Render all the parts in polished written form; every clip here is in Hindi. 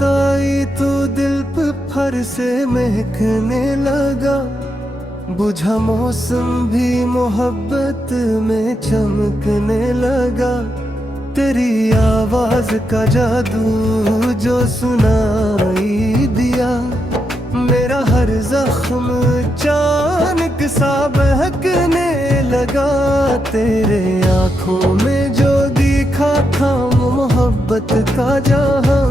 रात आई तो दिल पे फर से महकने लगा, बुझा मौसम भी मोहब्बत में चमकने लगा। तेरी आवाज का जादू जो सुनाई दिया, मेरा हर जख्म अचानक सा बहकने लगा। तेरे आँखों में जो दिखा था मोहब्बत का जहां,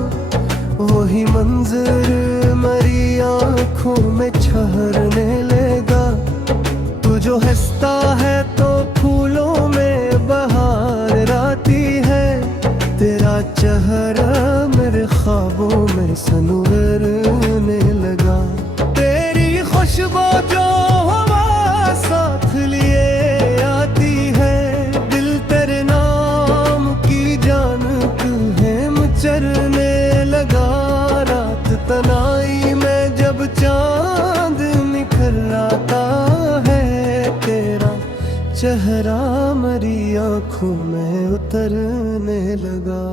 वही मंजर मेरी आँखों में ठहरने लगा। तू जो हंसता है तो फूलों में बहार आती है, तेरा चेहरा मेरे ख्वाबों में संवरने लगा। तेरी खुशबू जो हवा साथ लिए आती है, दिल तेरे नाम की जानत है मचरने लगा। रात तनाई में जब चांद निखर आता है, तेरा चेहरा मेरी आँखों में उतरने लगा।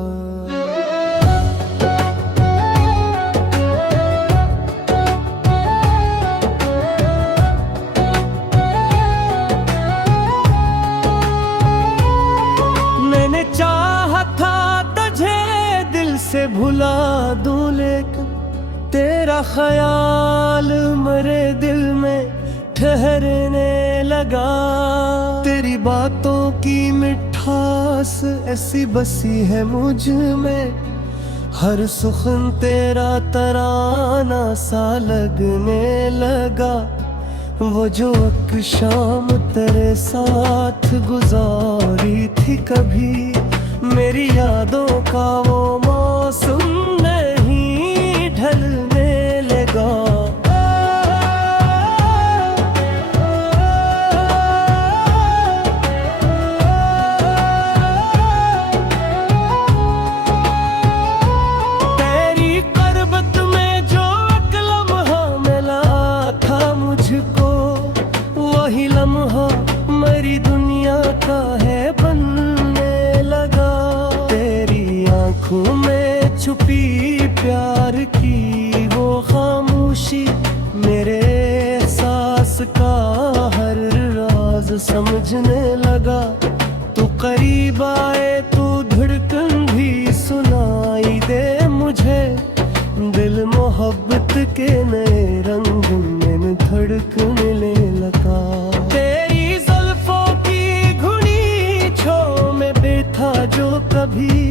मैंने चाहा था तुझे दिल से भुला दूं, लेकिन तेरा ख्याल मेरे दिल में ठहरने लगा। तेरी बातों की मिठास ऐसी बसी है मुझ में, हर सुखन तेरा तराना सा लगने लगा। वो जो एक शाम तेरे साथ गुजारी थी कभी, मेरी यादों का वो मौसम नहीं ढलने लगा। तेरी करबत में जो एक लम्हा मिला था मुझको, वही लम्हा मेरी दुनिया का है बनने लगा। तेरी आँखों में छुपी प्यार की वो खामोशी, मेरे एहसास का हर राज समझने लगा। तू करीब आए तो धड़कन भी सुनाई दे मुझे, दिल मोहब्बत के नए रंग में धड़कने लगा। तेरी जुल्फों की घुनी छो में बैठा जो कभी,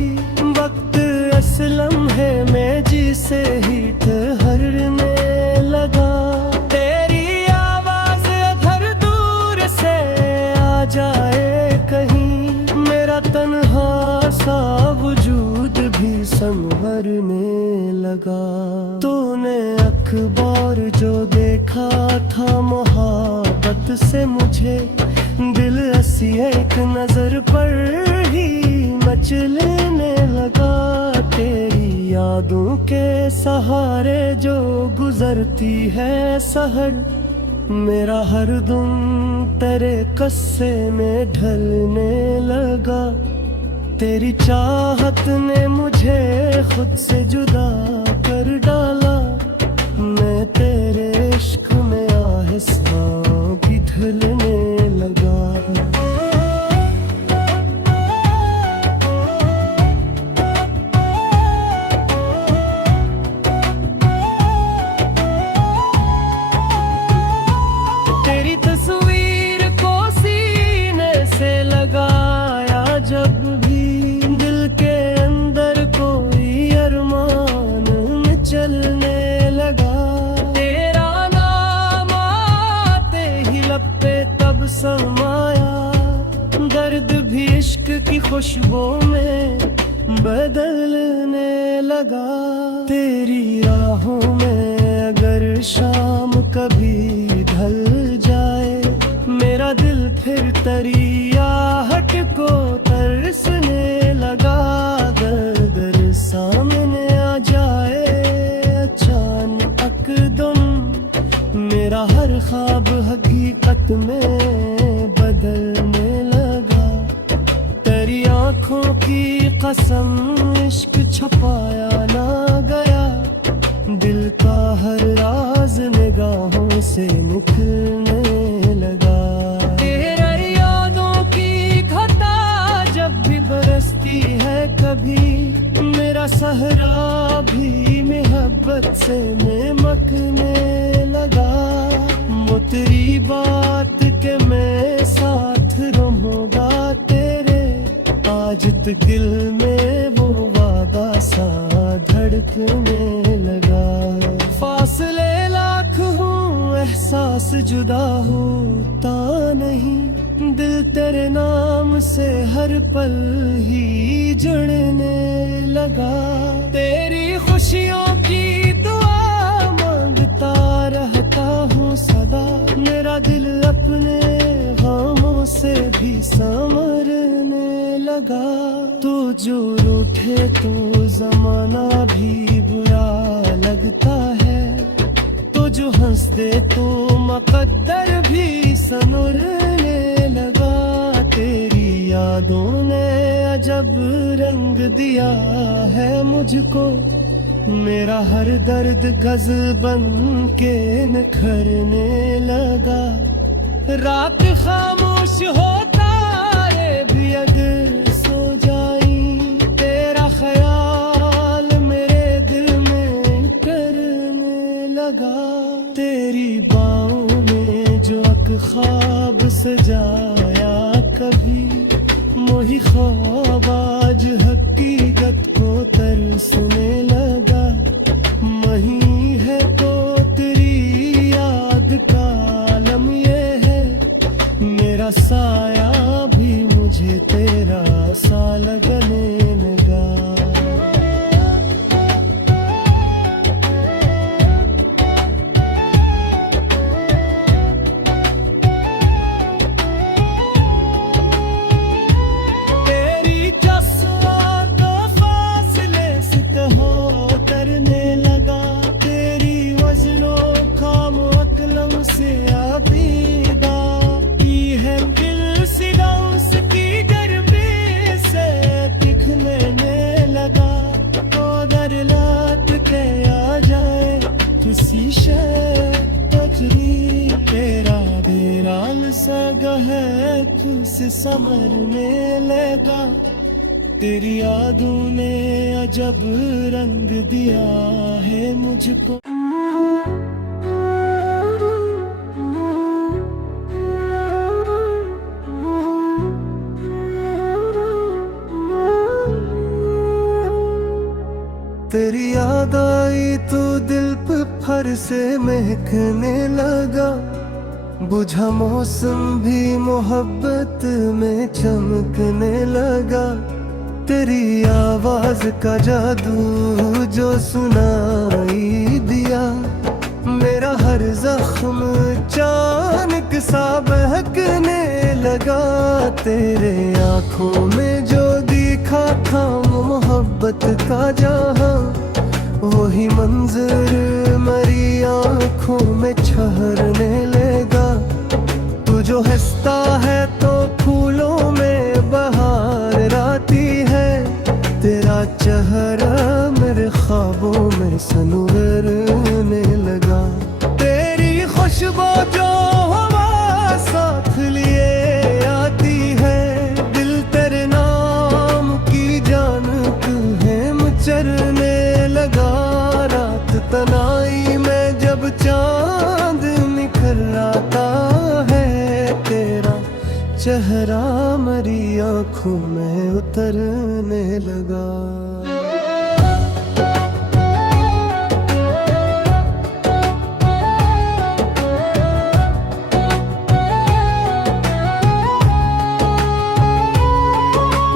वक्त असलम है मैं जिसे ही ठहरने लगा। तेरी आवाज अगर दूर से आ जाए कहीं, मेरा तन्हा सा वजूद भी संवरने लगा। तूने अखबार जो देखा था मोहब्बत से मुझे, दिल ऐसी एक नजर पर ही मचलने लगा। तेरी यादों के सहारे जो गुजरती है सहर, मेरा हर दम तेरे कस्से में ढलने लगा। तेरी चाहत ने मुझे खुद से जुदा कर डाला, मैं तेरे इश्क में आहिस्ता भी ढलने लगा। तेरी तस्वीर को सीने से लगाया जब भी, दिल के अंदर कोई अरमान में चलने लगा। तेरा नाम आते ही लब पे तब समाया, दर्द भी इश्क की खुशबू में बदलने लगा। तेरी राहों में अगर शाम कभी ढल जाए, मेरा दिल फिर तेरी आहट को तरसने लगा। दर सामने आ जाए अचानक दम, मेरा हर ख्वाब हकीकत में बदलने लगा। तेरी आँखों की कसम इश्क छपाया ना गया, से निकलने लगा। तेरा यादों की घटा जब भी बरसती है कभी, मेरा सहरा भी मोहब्बत से महकने लगा। वो तेरी बात के मैं साथ रहूंगा तेरे, आज तक दिल में वो वादा सा धड़कने लगा। फासले लाख हूँ एहसास जुदा होता नहीं, दिल तेरे नाम से हर पल ही जुड़ने लगा। तेरी खुशियों की दुआ मांगता रहता हूँ सदा, मेरा दिल अपने गमों से भी संवरने लगा। तू जो रूठे तो जमाना भी बुरा लगता है, तो जो हंस दे तो मुकद्दर भी सनुरने लगा। तेरी यादों ने अजब रंग दिया है मुझको, मेरा हर दर्द गज़ल बन के निखरने लगा। रात खामोश होता रे भी अगर सो जाई, तेरा ख्याल मेरे दिल में करने लगा। तेरी बाहों में जो एक ख्वाब सजाया कभी, मोही ख्वाब आज हकीकत को तरसने लगा। वही है तो तेरी याद का आलम ये है, मेरा साया भी मुझे तेरा सा लगने लगा। तेरी जस्वा तो फासले से हो करने लगा, तेरी वज़नों खाम अकलम से आबीदा की है दिल सिदांस की गर्मी से पिघलने लगा। तो दर लात के आ जाए किसी शय तजरी, तेरा बेराल सा गहक से संवरने लगा। तेरी यादों ने अजब रंग दिया है मुझको। तेरी याद आई तो दिल पे फर से महकने लगा, बुझा मौसम भी मोहब्बत में चमकने लगा। तेरी आवाज का जादू जो सुनाई दिया, मेरा हर जख्म अचानक सा बहकने लगा। तेरे आँखों में जो दिखा था मोहब्बत का जहां, वही मंजर मेरी आँखों में ठहरने लगा। तू जो हंसता है तो फूलों में बहार आती है, तेरा चेहरा मेरे ख्वाबों में सनूरने लगा। तेरी खुशबू जो हवा साथ लिए आती है, दिल तेरे नाम की जानक है मचरने लगा। रात तनाई में जब चांद निखर आता है, तेरा चेहरा मेरी आँखों में उतरने लगा।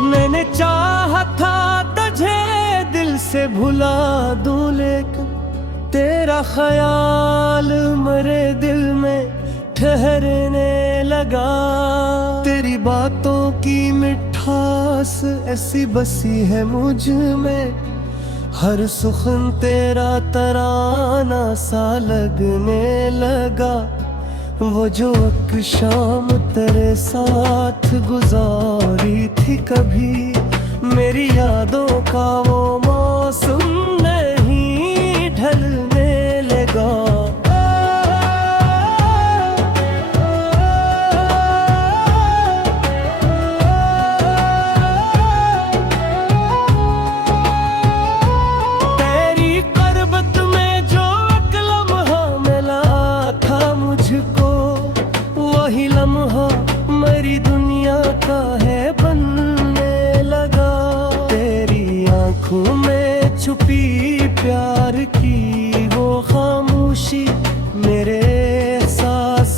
मैंने चाहा था तुझे दिल से भुला दूं, लेकिन तेरा ख्याल मेरे दिल में ठहरने लगा। तेरी बातों की मिठास ऐसी बसी है मुझ में, हर सुखन तेरा तराना सा लगने लगा। वो जो एक शाम तेरे साथ गुजारी थी कभी, मेरी यादों का वो मौसम नहीं ढलने लगा।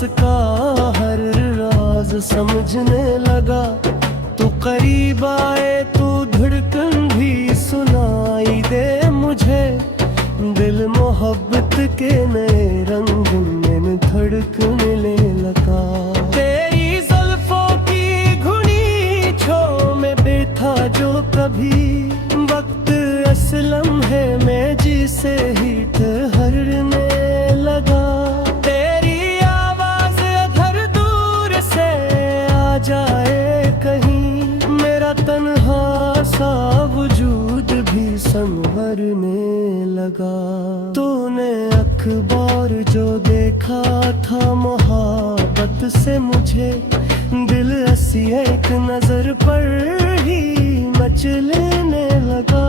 का हर राज समझने लगा। तू करीब आए तू धड़कन भी सुनाई दे मुझे। दिल मोहब्बत के नए रंग में धड़कने लगा। तेरी जुल्फों की घुनी छो में बैठा जो कभी वक्त असलम है मैं जिसे ही ठहरने लगा। तेरी आवाज अगर दूर से आ जाए कहीं मेरा तन्हा सा वजूद भी संवरने लगा। तूने अखबार जो देखा था मोहब्बत से मुझे दिल ऐसी एक नजर पर ही मचलने लगा।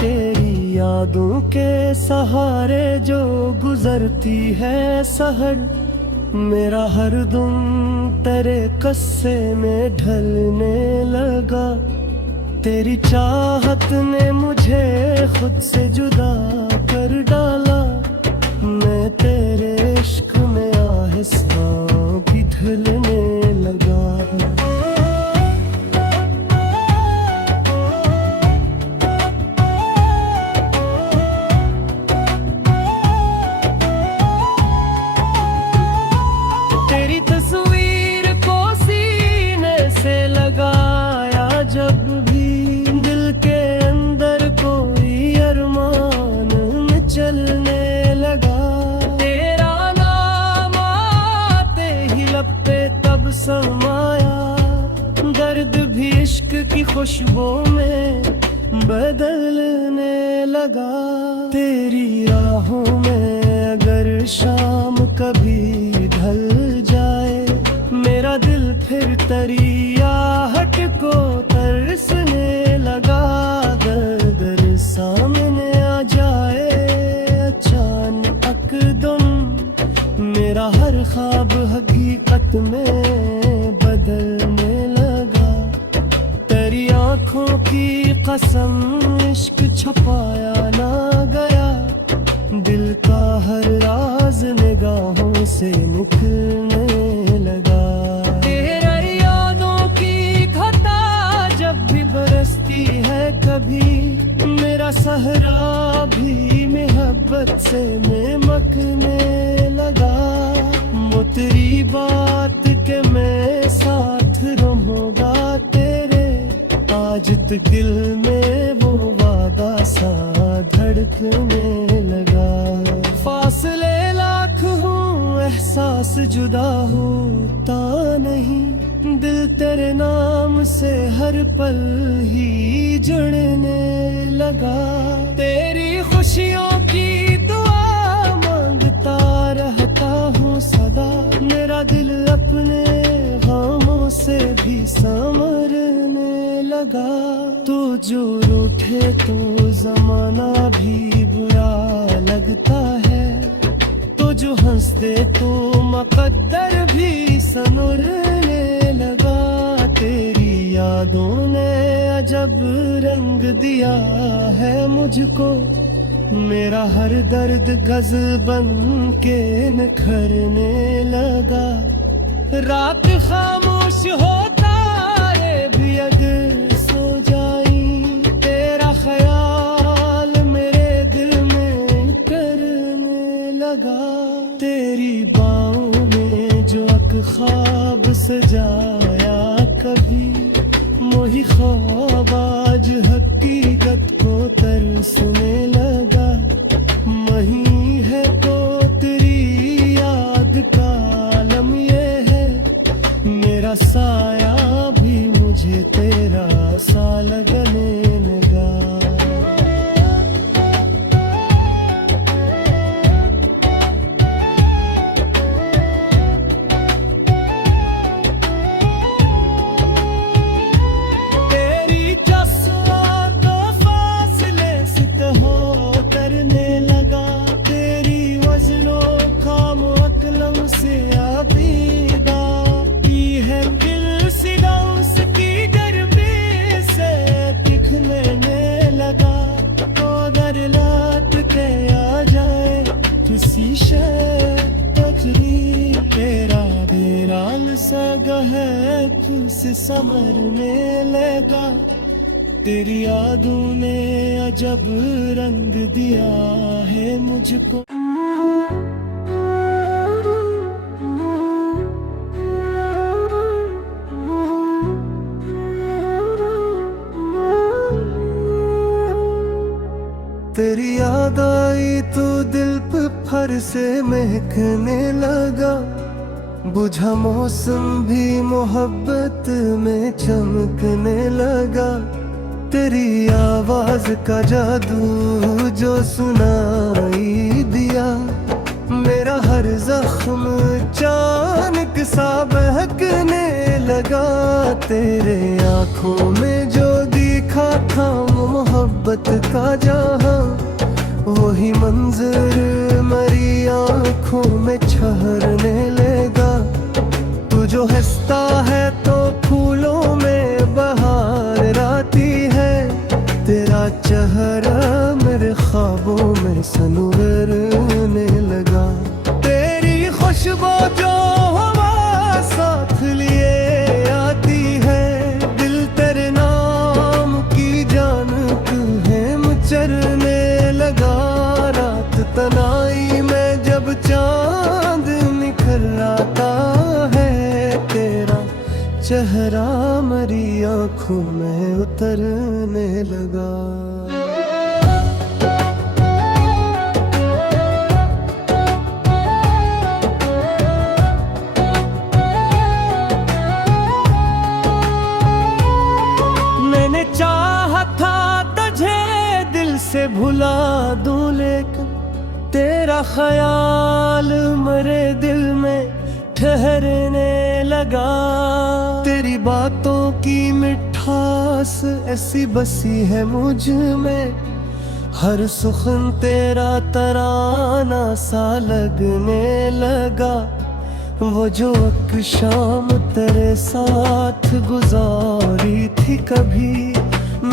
तेरी यादों के सहारे जो गुजरती है सहर मेरा हर दम तेरे कस्से में ढलने लगा। तेरी चाहत ने मुझे खुद से जुदा कर डाला। मैं तेरे इश्क में आहिस्ता भी ढलने लगा। तेरी तस्वीर को सीने से लगाया जब भी दिल के अंदर कोई अरमान में चलने लगा। तेरा नाम आते ही लब पे तब समाया। दर्द भी इश्क की खुशबू में बदलने लगा। तेरी राहों में अगर शाम कभी ढल जाए मेरा दिल फिर तरियाहट को तरसने लगा। दर सामने आ जाए अचानक दम मेरा हर ख्वाब हकीकत में बदलने लगा। तेरी आंखों की कसम इश्क छुपाया ना गया। दिल का हर राज निगाहों से निकलने लगा। तेरी यादों की घटा जब भी बरसती है कभी मेरा सहरा भी मोहब्बत से महकने लगा। वो तेरी बात के मैं साथ रहूंगा तेरे आज तक दिल में वो वादा सा धड़कने लगा। फासले लाख हूँ एहसास जुदा होता नहीं। दिल तेरे नाम से हर पल ही जुड़ने लगा। तेरी खुशियों की दुआ मांगता रहता हूँ सदा। मेरा दिल अपने गमों से भी संवरने लगा। तू जो रूठे तो जमाना भी बुरा लगता है। तो जो हंस दे तो मुकद्दर भी सनुरने लगा। तेरी यादों ने अजब रंग दिया है मुझको। मेरा हर दर्द गज़ल बन के निखरने लगा। रात खामोश होता रे भी अगर सो जाई तेरा ख्याल मेरे दिल में करने लगा। तेरी बाहों में जो एक ख्वाब सजाया कभी मोही ख्वाब आज हकीकत को तरसने लगा। वही है तो तेरी याद का आलम ये है। मेरा साया भी मुझे तेरा सा लगने लगा। तेरी जस्वा तो फासले से हो करने लगा। तेरी वजनों का मुअक्लम से आबीदा की है दिल सिदाउस की गर्मी से दिखने लगा। तो दर लाट के आ जाए किसी शय तकरीर तेरा से गहक से संवरने लगा। तेरी यादों ने अजब रंग दिया है मुझको। तेरी याद आई तो दिल पे फर से महकने लगा। बुझा मौसम भी मोहब्बत में चमकने लगा। तेरी आवाज का जादू जो सुनाई दिया, मेरा हर जख्म अचानक सा बहकने लगा। तेरे आँखों में जो दिखा था वो मोहब्बत का जहां, वही मंजर मेरी आँखों में ठहरने लगा। तू जो हंसता है तो फूलों में बहार आती है। तेरा चेहरा मेरे ख्वाबों में संवरने लगा। तेरी खुशबू जो हवा साथ लिए आती है, दिल तेरे नाम की जानत है मुचरने लगा। रात तनाई में जब चांद निखर आता है, तेरा चेहरा मेरी आँखों में उतरने लगा। मैंने चाहा था तुझे दिल से भुला दूं, लेकिन तेरा ख्याल मेरे दिल में ठहरने लगा। तेरी बातों की मिठास ऐसी बसी है मुझ में, हर सुखन तेरा तराना सा लगने लगा। वो जो एक शाम तेरे साथ गुजारी थी कभी,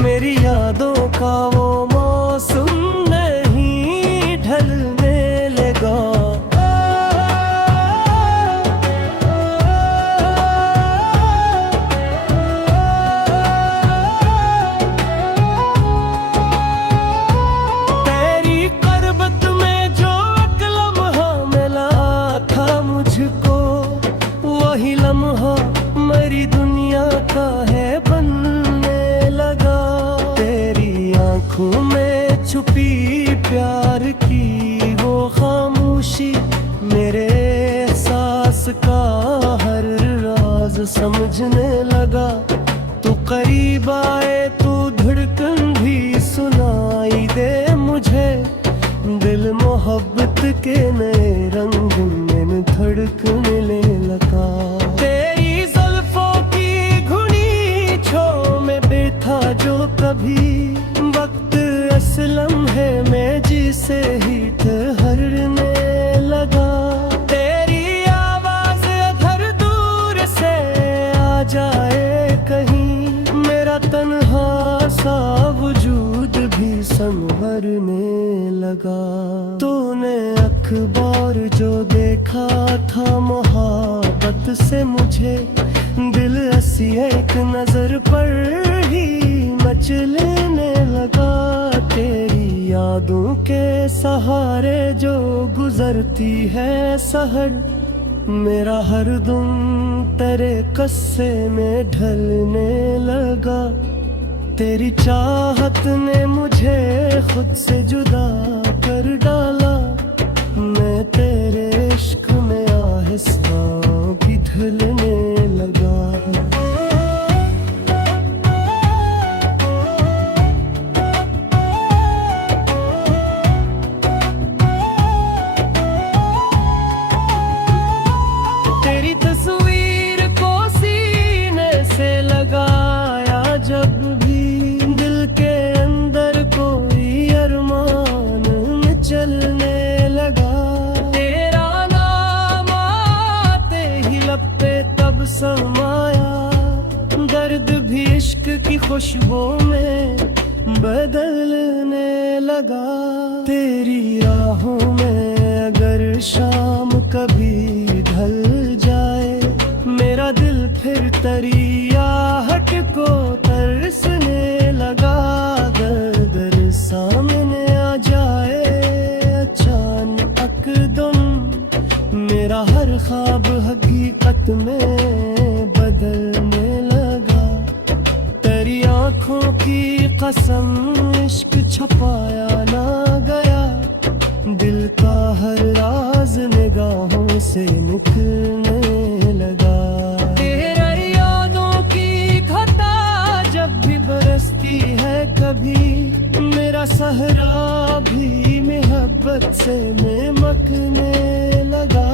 मेरी यादों का वो मौसम नहीं ढलने लगा। तेरी करबत में जो एक लम्हा मिला था मुझको, वही लम्हा मेरी दुनिया का है बनने लगा। तेरी आँखों में छुपी प्यार की वो खामोशी, मेरे एहसास का हर राज समझने लगा। तू करीब आए तो धड़कन भी सुनाई दे मुझे, दिल मोहब्बत के नए रंग में धड़कने लगा। तेरी जुल्फों की घुनी छो में बैठा जो कभी, वक्त असलम है मैं जिसे ही ठहरने लगा। तेरी आवाज अगर दूर से आ जाए कहीं, मेरा तन्हा सा वजूद भी संवरने लगा। तूने अखबार जो देखा था मोहब्बत से मुझे, दिल ऐसी एक नजर पर ही मचलने लगा। तेरी यादों के सहारे जो गुजरती है सहर, मेरा हर दम तेरे कस्से में ढलने लगा। तेरी चाहत ने मुझे खुद से जुदा कर डाला, मैं तेरे इश्क में आहिस्ता पिघलने लगा। तेरी तस्वीर को सीने से लगाया जब भी, दिल के अंदर कोई अरमान में चलने लगा। तेरा नाम आते ही लब पे तब समाया, दर्द भी इश्क की खुशबू में बदलने लगा। तेरी राहों में अगर शाम कभी ढल जाए, मेरा तरियाहट को तरसने लगा। दर सामने आ जाए अचानक दम, मेरा हर ख्वाब हकीकत में बदलने लगा। तेरी आंखों की कसम इश्क छुपाया ना गया, दिल का हर राज निगाहों से निकलने लगा। तेरी यादों की खता जब भी बरसती है कभी, मेरा सहरा भी मोहब्बत से महकने लगा।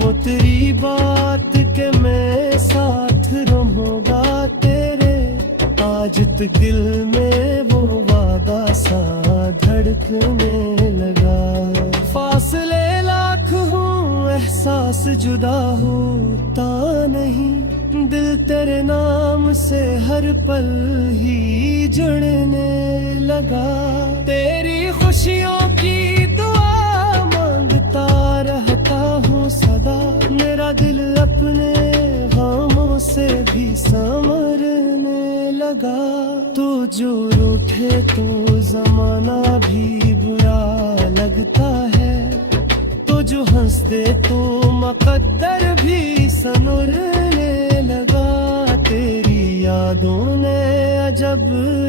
वो तेरी बात के मैं साथ रहूंगा तेरे, आज तक दिल में वो वादा सा धड़कने लगा। फासले लाख हूँ एहसास जुदा होता नहीं, दिल तेरे नाम से हर पल ही जुड़ने लगा। तेरी खुशियों की दुआ मांगता रहता हूँ सदा, मेरा दिल अपने गमों से भी संवरने लगा। तू जो रूठे तो जमाना भी बुरा लगता है, तो जो हंस दे तो मुकद्दर भी सनुरने लगा। तेरी यादों ने अजब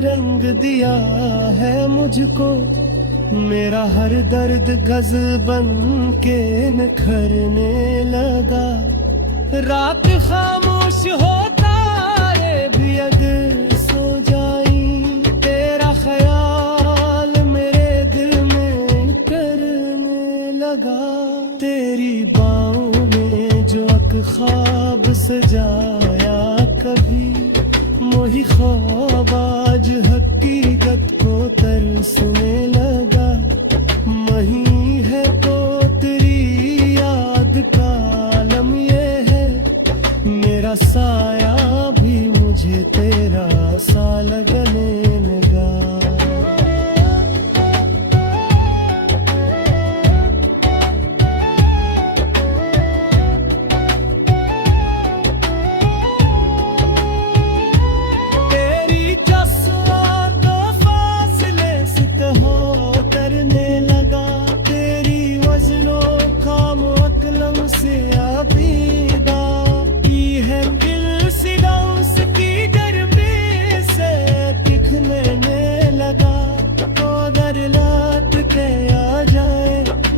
रंग दिया है मुझको, मेरा हर दर्द गज़ल बन के निखरने लगा। रात खामोश होता रे भी अगर सो जाई, तेरा ख्याल मेरे दिल में करने लगा। तेरी बाहों में जो ख्वाब सजाया कभी, वही ख्वाब आज हकीकत को तरसने लगा। वही है तो तेरी याद का आलम ये है, मेरा साया भी मुझे तेरा सा लगने लगा।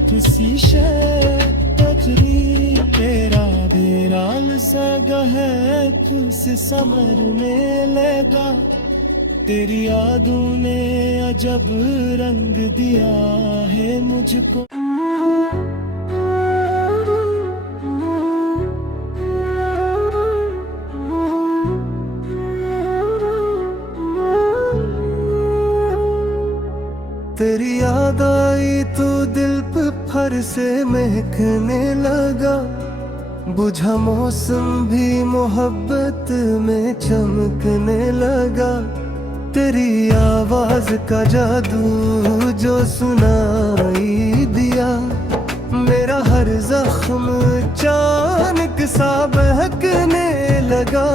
किसी शय तजरी तेरा बेराल सा गहक से संवरने लगा। तेरी यादों ने अजब रंग दिया है मुझको। तेरी याद आई तो दिल पे फर से महकने लगा, बुझा मौसम भी मोहब्बत में चमकने लगा। तेरी आवाज का जादू जो सुनाई दिया, मेरा हर जख्म अचानक सा बहकने लगा।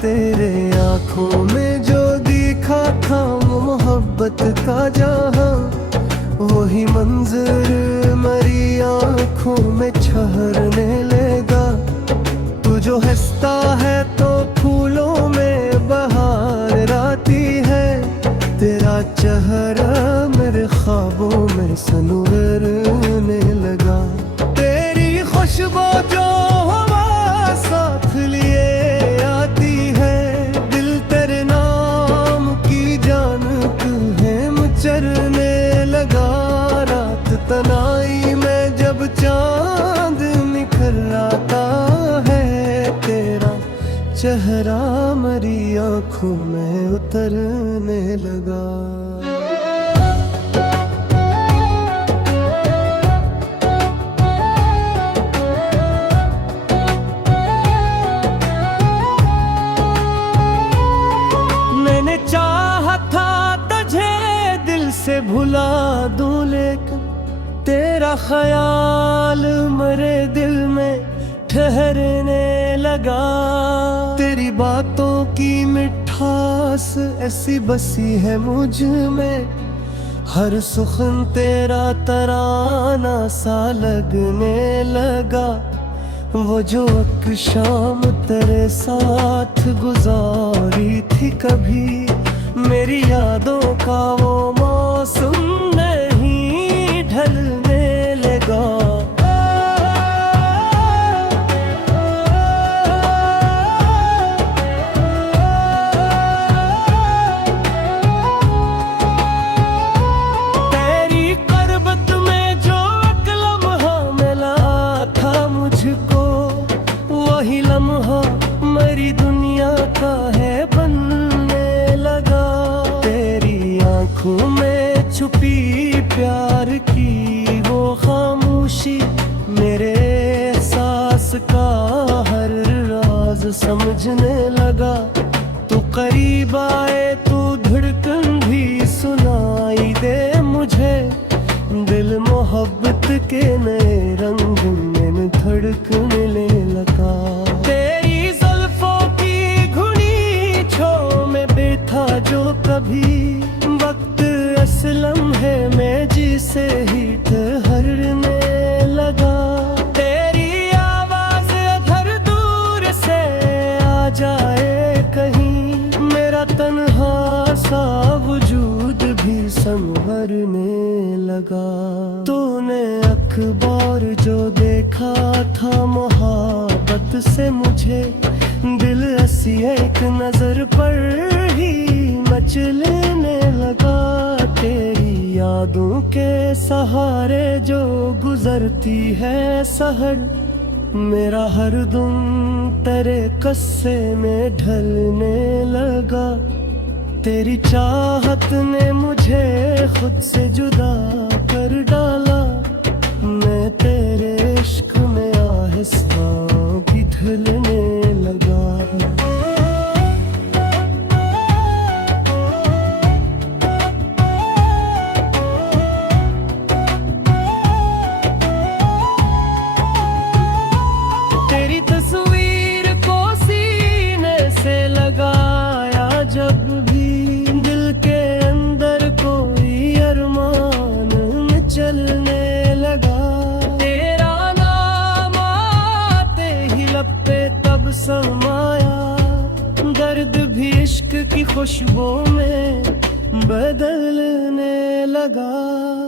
तेरे आंखों में जो दिखा था मोहब्बत का जहां, वही मंजर मेरी आंखों में ठहरने लगा। तू जो हंसता है तो फूलों में बहार आती है, तेरा चेहरा मेरे ख्वाबों में सनूरने लगा। तेरी खुशबू जो हवा साथ लिए आती है, दिल तेरे नाम की जानत है मुचरने लगा। रात तनाई में जब चांद निखर आता है, तेरा चेहरा मेरी आंखों में उतरने लगा। मैंने चाहा था तुझे दिल से भुला दूं, लेकिन तेरा ख्याल मेरे दिल में ठहरने लगा। तेरी बातों की मिठास ऐसी बसी है मुझ में, हर सुखन तेरा तराना सा लगने लगा। वो जो एक शाम तेरे साथ गुजारी थी कभी, मेरी यादों का वो मौसम नहीं ढलने लगा। तेरी करबत में जो एक लम्हा मिला था मुझको, वही लम्हा मेरी दुनिया का है बनने लगा। तेरी आंखों में छुपी प्यार की वो खामोशी, मेरे एहसास का हर राज समझने लगा। तू करीब आए तू धड़कन भी सुनाई दे मुझे, दिल मोहब्बत के नए रंग में धड़कने लगा। तेरी जुल्फों की घुनी छो में बैठा जो कभी, वक्त असलम है मैं जिसे ही ठहरने लगा। तेरी आवाज अगर दूर से आ जाए कहीं, मेरा तन्हा सा वजूद भी संवरने लगा। तूने अखबार जो देखा था मोहब्बत से मुझे, दिल ऐसी एक नजर पर ही मचलने लगा। तेरी यादों के सहारे जो गुजरती है सहर, मेरा हर दिन तेरे कस्से में ढलने लगा। तेरी चाहत ने मुझे खुद से जुदा कर डाला, मैं तेरे इश्क में आहिस्ता पिघलने लगा। तेरी तस्वीर को सीने से लगाया जब भी, दिल के अंदर कोई अरमान में चलने लगा। तेरा नाम आते ही लब पे तब समाया, दर्द भी इश्क की खुशबू में बदलने लगा।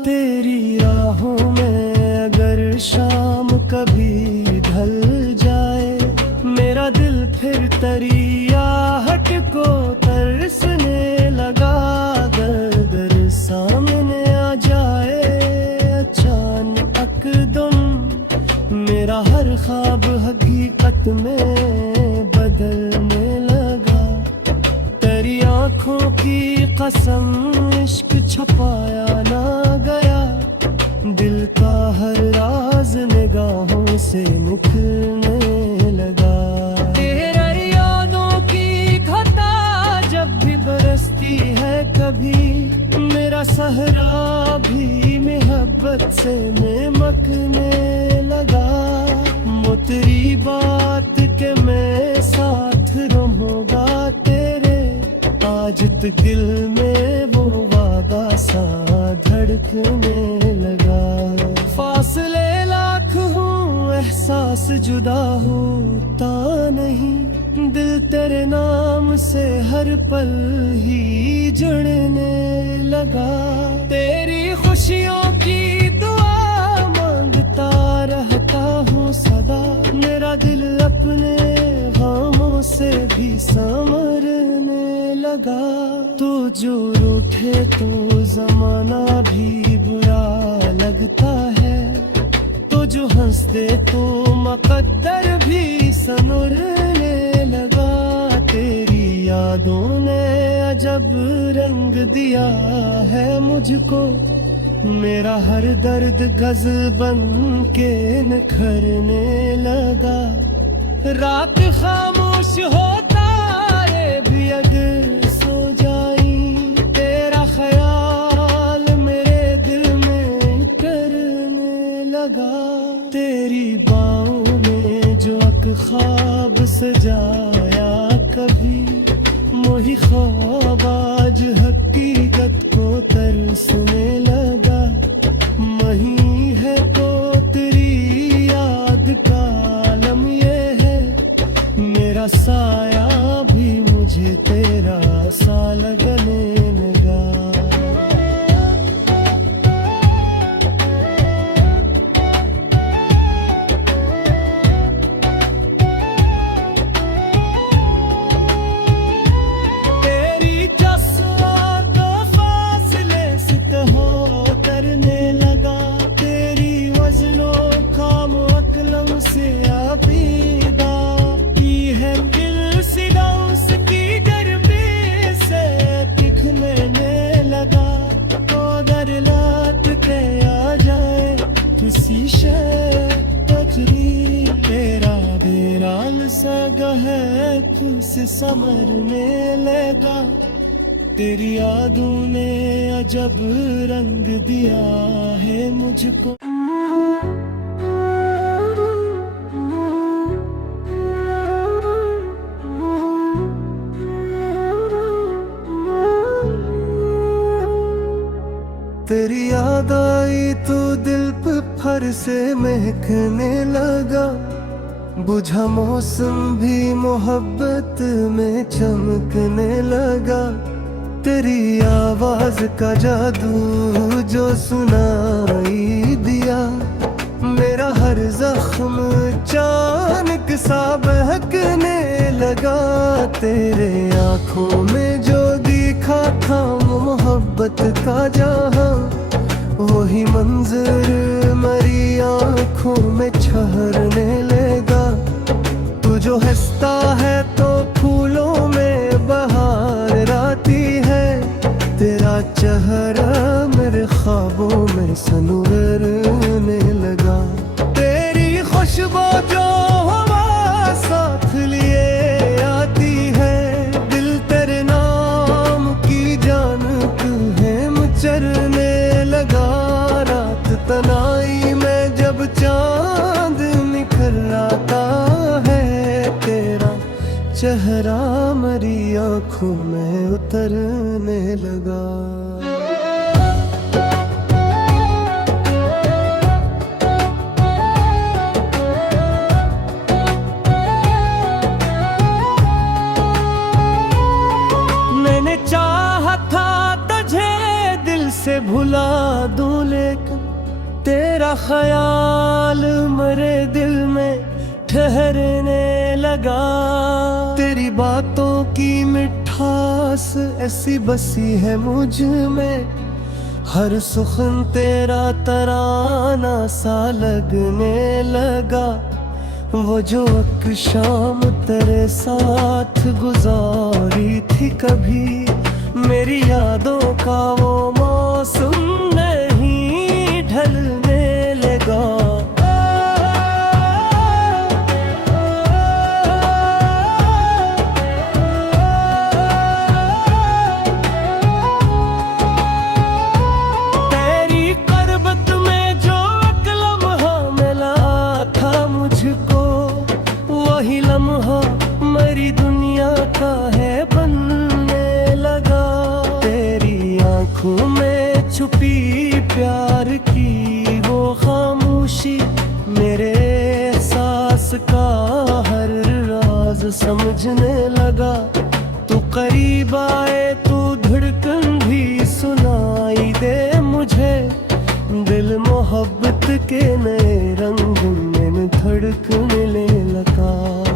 तेरी राहों में अगर शाम कभी ढल जाए, मेरा दिल फिर तेरी आहट को तरसने लगा। दर सामने आ जाए अचानक दम, मेरा हर ख्वाब हकीकत में बदलने लगा। तेरी आंखों की कसम इश्क छपाया ना गया, दिल का हर राज निगाहों से निकलने लगा। तेरी यादों की खता जब भी बरसती है कभी, मेरा सहरा भी मोहब्बत से महकने लगा। वो तेरी बात के मैं साथ रहूंगा तेरे, आज तक दिल में वो वादा सा धड़कने लगा। फासले लाख हूँ एहसास जुदा होता नहीं, दिल तेरे नाम से हर पल ही जुड़ने लगा। तेरी खुशियों की दुआ मांगता रहता हूँ सदा, मेरा दिल अपने गमों से भी संवरने लगा। तू जो रूठे तो जमाना भी बुरा लगता है, तो जो हंस दे तो मकद्दर भी सनुरने लगा। तेरी यादों ने अजब रंग दिया है मुझको, मेरा हर दर्द गज़ल बन के निखरने लगा। रात खामोश होता रे भी अगर सो जाई, तेरा ख्याल मेरे दिल में करने लगा। तेरी बाहों में जो एक ख्वाब सजाया कभी, ही ख्वाब आज हकीकत को तरसने लगा। वही है तो तेरी याद का आलम ये है, मेरा साया भी मुझे तेरा सा लगने लगा। से आबीदा की है इंसिडेंस की डरबे से दिखने लगा। तो दर लात के आ जाए किसी शय तजरी, तेरा बेराल सा गहक से संवरने लगा। तेरी यादों ने अजब रंग दिया है मुझको। तेरी याद आई तो दिल पे फर से महकने लगा। बुझा मौसम भी मोहब्बत में चमकने लगा। तेरी आवाज का जादू जो सुनाई दिया, मेरा हर जख्म अचानक सा बहकने लगा। तेरे आँखों में जो दिखा था मोहब्बत का जहां, वही मंजर मेरी आँखों में ठहरने लगा। तू जो हंसता है तो फूलों में बहार आती है, तेरा चेहरा मेरे ख्वाबों में सनवरने लगा। तेरी खुशबू जो हवा साथ लिए आती है, दिल तेरे नाम की जानत है मुचरने लगा। रात तनाई में जब चांद निखर आता है, तेरा चेहरा मेरी आँखों में उतरने लगा। मैंने चाहा था तुझे दिल से भुला दूं, लेकिन तेरा ख्याल मेरे दिल में ठहरने लगा। तेरी बातों की मिठास ऐसी बसी है मुझ में, हर सुखन तेरा तराना सा लगने लगा। वो जो एक शाम तेरे साथ गुजारी थी कभी, मेरी यादों का वो मौसम नहीं ढलने लगा। तेरी करबत में जो एक लम्हा मिला था मुझको, वही लम्हा मेरी दुनिया का है बनने लगा। तेरी आँखों में छुपी प्यार की वो खामोशी, मेरे एहसास का हर राज समझने लगा। तू करीब आए तो धड़कन भी सुनाई दे मुझे, दिल मोहब्बत के नए रंग में धड़कने लगा।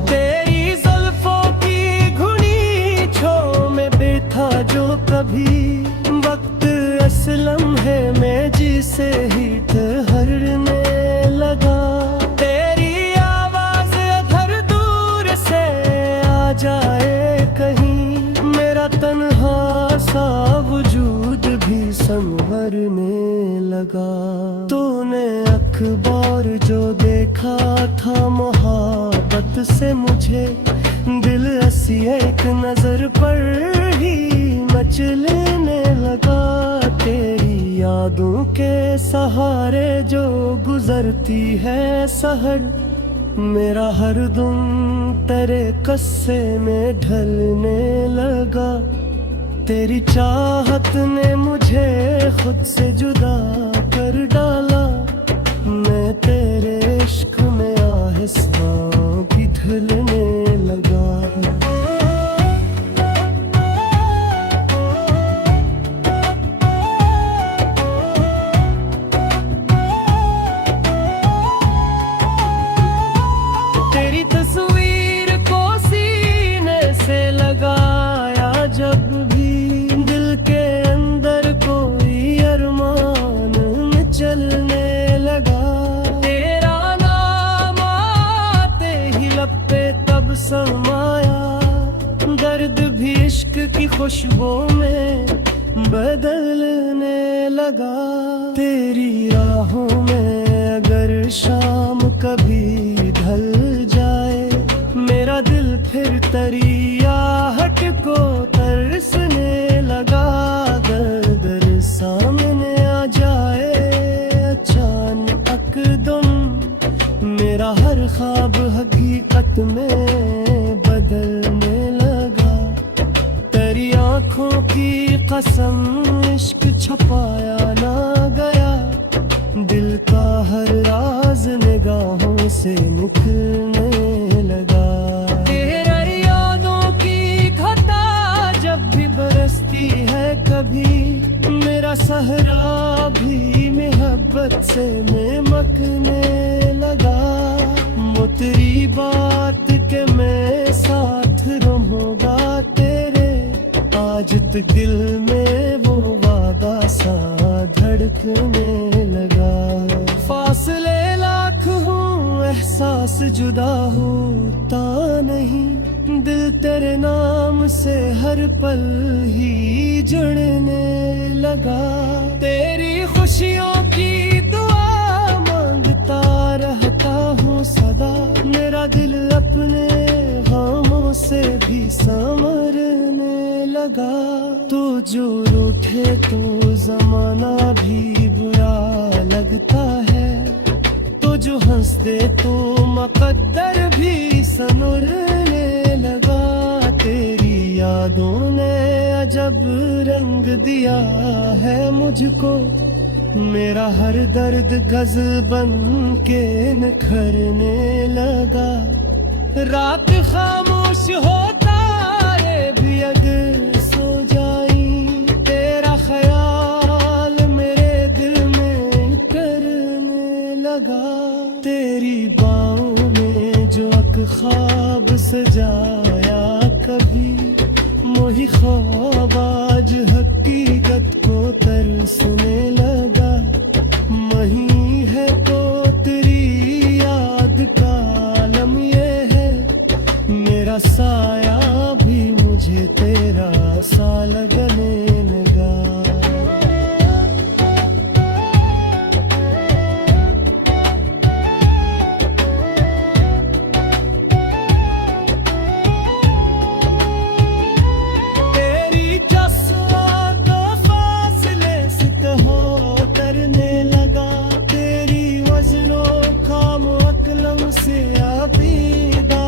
तेरी जुल्फों की घुनी छो में बैठा जो कभी, वक्त असलम है मैं जिसे ही ठहरने लगा। तेरी आवाज अगर दूर से आ जाए कहीं, मेरा तन्हा सा वजूद भी संवरने लगा। तूने अखबार जो देखा था मोहब्बत से मुझे, दिल ऐसी एक नजर पर ही मचलने लगा। तेरी यादों के सहारे जो गुजरती है सहर, मेरा हर दुम तेरे कस्से में ढलने लगा। तेरी चाहत ने मुझे खुद से जुदा कर डाला। मैं तेरे इश्क में आहिस्ता पिघलने लगा। तेरी तस्वीर को सीने से लगाया जब भी दिल के अंदर कोई अरमान में चलने लगा। तेरा नाम आते ही लब पे तब समाया। दर्द भी इश्क की खुशबू में बदलने लगा। तेरी राहों में अगर शाम कभी ढल जाए, मेरा दिल फिर तरियाहट को तरसने लगा। दर दर सामने आ जाए अचानक दुम, मेरा हर ख्वाब हकीकत में बदलने लगा। तेरी आंखों की कसम इश्क छुपाया ना गया। दिल का हर राज निगाहों से निकलने लगा। तेरा यादों की घटा जब भी बरसती है कभी, मेरा सहरा भी मोहब्बत से महकने लगा। वो तेरी बात के मैं साथ रहूंगा तेरे, आज तक दिल में वो वादा सा धड़कने लगा। फासले लाख हूँ एहसास जुदा होता नहीं, दिल तेरे नाम से हर पल ही जुड़ने लगा। तेरी खुशियों की दुआ मांगता रहता हूँ सदा। मेरा दिल अपने गमों से भी संवरने लगा। तू जो रूठे तो जमाना भी बुरा लगता है, तो जो हंस दे तो मुकद्दर भी सनुरने लगा। तेरी यादों ने अजब रंग दिया है मुझको, मेरा हर दर्द गज़ल बन के निखरने लगा। रात खामोश होता रे भी अगर सो जाई, तेरा ख्याल मेरे दिल में करने लगा। तेरी बाहों में जो एक ख्वाब सजाया कभी, मोही ख्वाब आज हकीकत को तरसने लगा। मही है तो तेरी याद का आलम ये है, मेरा साया भी मुझे तेरा सा लगने लगा। तेरी जस्वा तो फासले से कहो करने लगा। तेरी वज़्नो खाम अकलम से आबीदा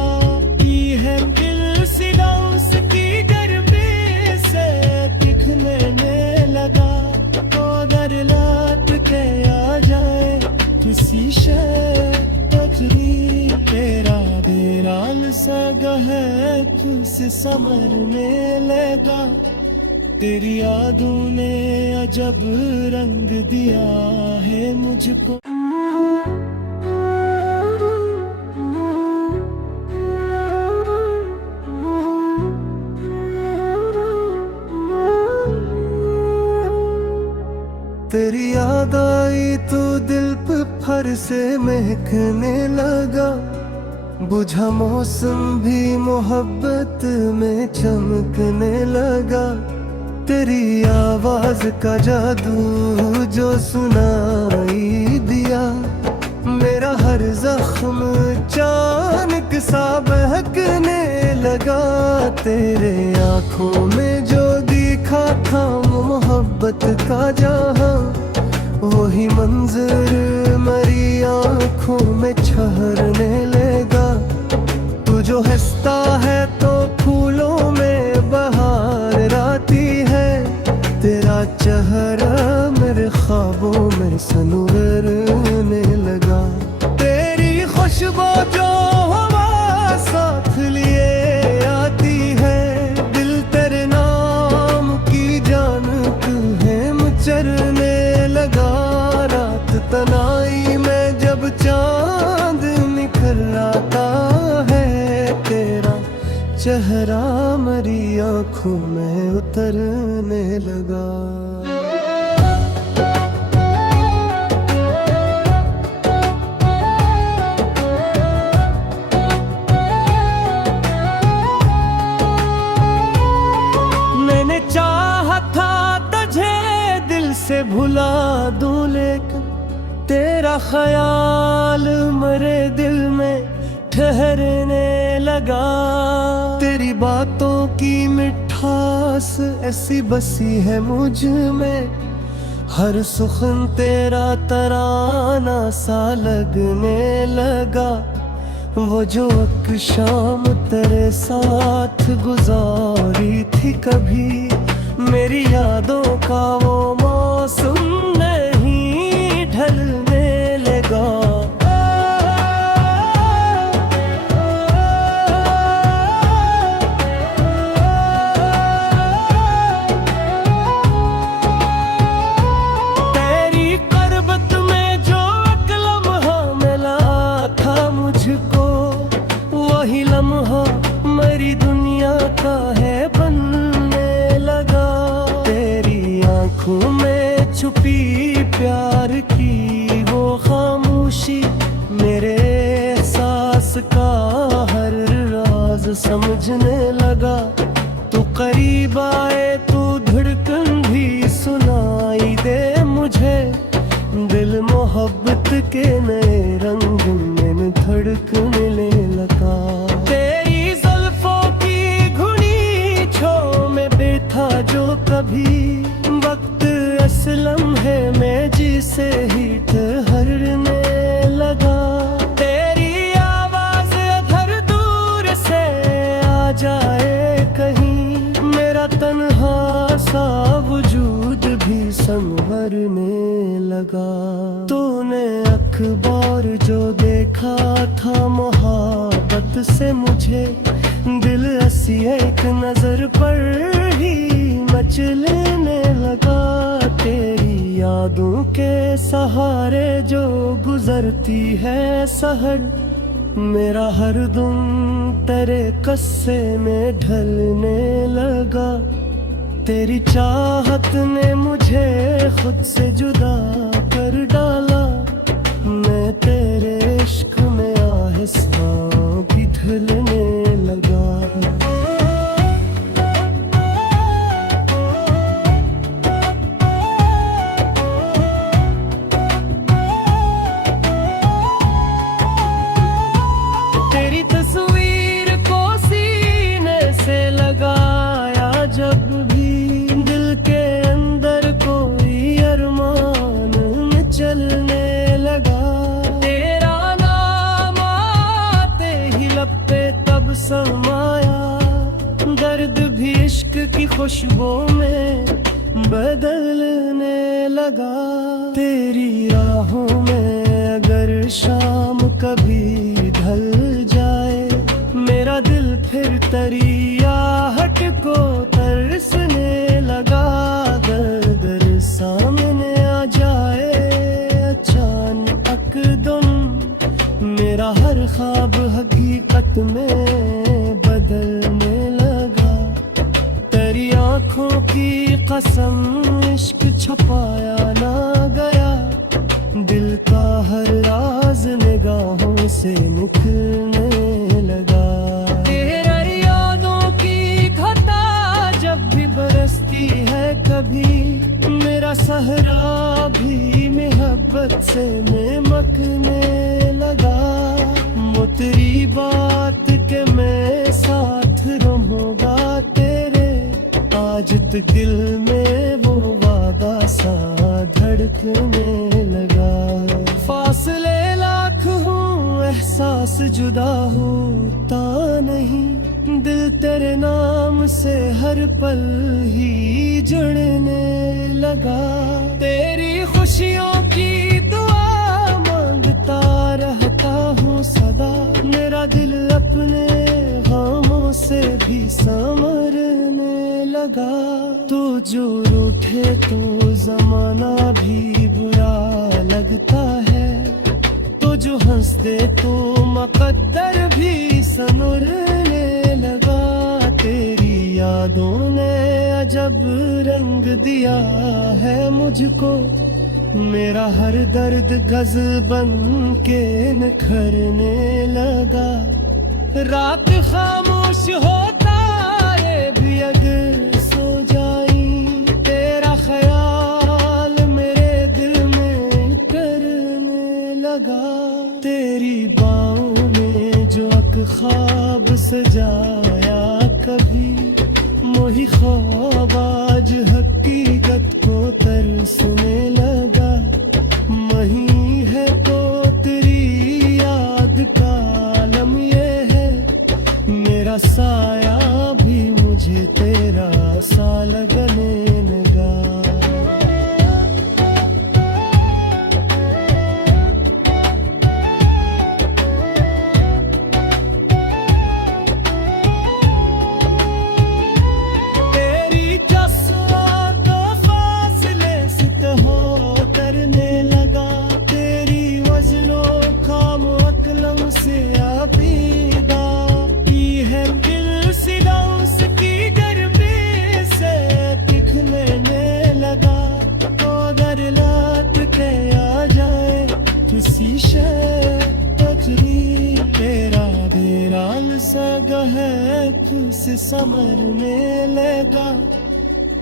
की है दिल सिलौस की गर्मी से पिघलने लगा। तो अगर लौट के आ जाए किसी शय तकरी, तेरा बेराल सा गहक से संवरने लगा। तेरी यादों ने अजब रंग दिया है मुझको। तेरी याद आई तो दिल पे फर से महकने लगा। बुझा मौसम भी मोहब्बत में चमकने लगा। तेरी आवाज का जादू जो सुनाई दिया, मेरा हर जख्म अचानक सा बहकने लगा। तेरे आँखों में जो दिखा था मोहब्बत का जहां, वही मंजर मेरी आँखों में ठहरने लगा। जो हंसता है तो फूलों में बहार आती है। तेरा चेहरा मेरे ख्वाबों में सनवरने लगा। तेरी खुशबू जो हवा साथ लिए आती है, दिल तेरे नाम की जानत है चरने लगा। रात तनाई में जब चांद निखर आता है, तेरा चेहरा मेरी आंखों में उतरने लगा। मैंने चाहा था तुझे दिल से भुला दूं, लेकिन तेरा ख्याल मेरे दिल में ठहरने लगा। तेरी बातों की मिठास ऐसी बसी है मुझ में, हर सुखन तेरा तराना सा लगने लगा। वो जो एक शाम तेरे साथ गुजारी थी कभी, मेरी यादों का वो मौसम नहीं ढलने लगा। तेरी करबत में जो एक लम्हा मिला था मुझको, वही लम्हा मेरी दुनिया का है बनने लगा। तेरी आंखों में छुपी प्यार की वो खामोशी, मेरे एहसास का हर राज समझने लगा। तू करीब आए तू धड़कन भी सुनाई दे मुझे, दिल मोहब्बत के नए रंग में धड़कने लगा। तेरी जुल्फों की घुनी छो में बैठा जो कभी, वक्त असलम है मैं जिसे ही ठहरने लगा। तेरी आवाज अगर दूर से आ जाए कहीं, मेरा तन्हा सा वजूद भी संवरने लगा। तूने अखबार जो देखा था मोहब्बत से मुझे, दिल ऐसी एक नजर पर ही मचलने लगा। तेरी यादों के सहारे जो गुजरती है सहर, मेरा हर दम तेरे कस्से में ढलने लगा। तेरी चाहत ने मुझे खुद से जुदा कर डाला, मैं तेरे इश्क में आहिस्ता पिघलने लगा। तेरी तस्वीर को सीने से लगाया जब भी, दिल के अंदर कोई अरमान में चलने लगा। तेरा नाम आते ही लब पे तब समाया, दर्द भी इश्क की खुशबू में बदलने लगा। तेरी राहों में अगर शाम कभी ढल जाए, मेरा दिल फिर तेरी आहट को तरसने लगा। दर सामने आ जाए अचानक दुम, मेरा हर ख्वाब हकीकत में बदलने लगा। तेरी आंखों की कसम इश्क छुपाया ना गया, दिल का हर राज निगाहों से निकलने लगा। तेरी यादों की घटा जब भी बरसती है कभी, मेरा सहरा भी मोहब्बत से महकने लगा। वो तेरी बात के मैं साथ रहूंगा तेरे, आज तक दिल में वो वादा सा धड़कने लगा। फासले लाख हूँ एहसास पास जुदा होता नहीं, दिल तेरे नाम से हर पल ही जुड़ने लगा। तेरी खुशियों की दुआ मांगता रहता हूँ सदा, मेरा दिल अपने गमों से भी संवरने लगा। तू जो रूठे तो जमाना भी बुरा लगता है, तो जो हंस दे तो मुकद्दर भी सनुरने लगा। तेरी यादों ने अजब रंग दिया है मुझको, मेरा हर दर्द गज़ल बन के निखरने लगा। रात खामोश हो तारे भी अगर सो जाई, तेरा ख्याल मेरे दिल में करने लगा। तेरी बाहों में जो एक ख्वाब सजाया कभी, वही ख्वाब आज हकीकत को तरसने लगा। वही है तो तेरी याद का आलम ये है, मेरा साया भी मुझे तेरा सा लगने लगा। से आबीदा की है दिल सिलाउस की गर्मी से दिखने लगा। तो दर लात के आ जाए किसी शय तकरीर, तेरा बेराल सा गहक से संवरने लगा।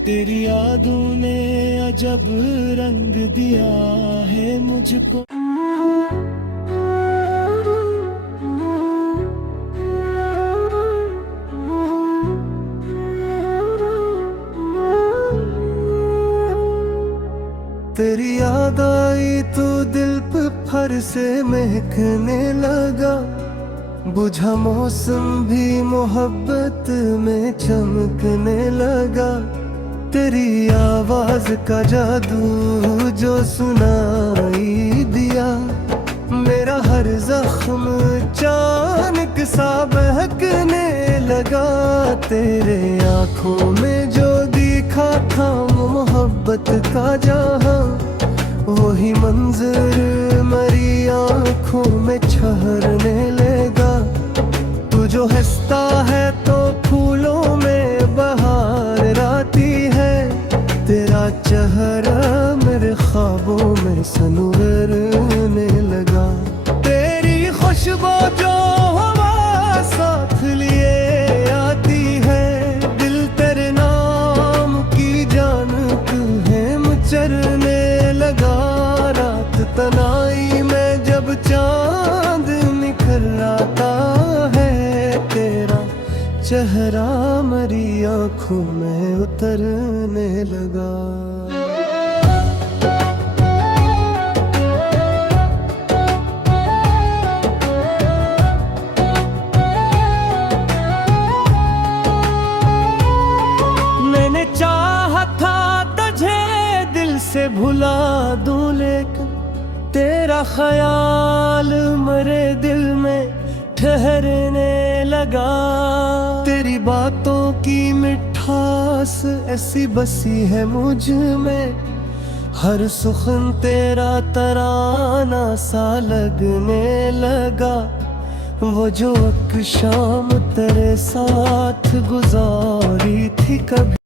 तेरी यादों ने अजब रंग दिया है मुझको। तेरी याद आई तो दिल पे फर से महकने लगा, बुझा मौसम भी मोहब्बत में चमकने लगा। तेरी आवाज का जादू जो सुनाई दिया, मेरा हर जख्म अचानक सा बहकने लगा। तेरे आँखों में जो दिखा था मोहब्बत का जहां, वही मंजर मेरी आँखों में ठहरने लगा। तू जो हंसता है तो फूलों में बहार आती है, तेरा चेहरा मेरे ख्वाबों में सनूरने लगा। तेरी खुशबू जो हवा साथ लिए आती है, दिल तेरे नाम की जानक है मुचरने लगा। रात तनाई में जब चांद निखर आता है, तेरा चेहरा मेरी आँखों में उतरने लगा। मैंने चाहा था तुझे दिल से भुला दूं, लेकिन तेरा ख्याल मेरे दिल में ठहरने लगा। तेरी बातों की मिठास ऐसी बसी है मुझ में, हर सुखन तेरा तराना सा लगने लगा। वो जो एक शाम तेरे साथ गुजारी थी कभी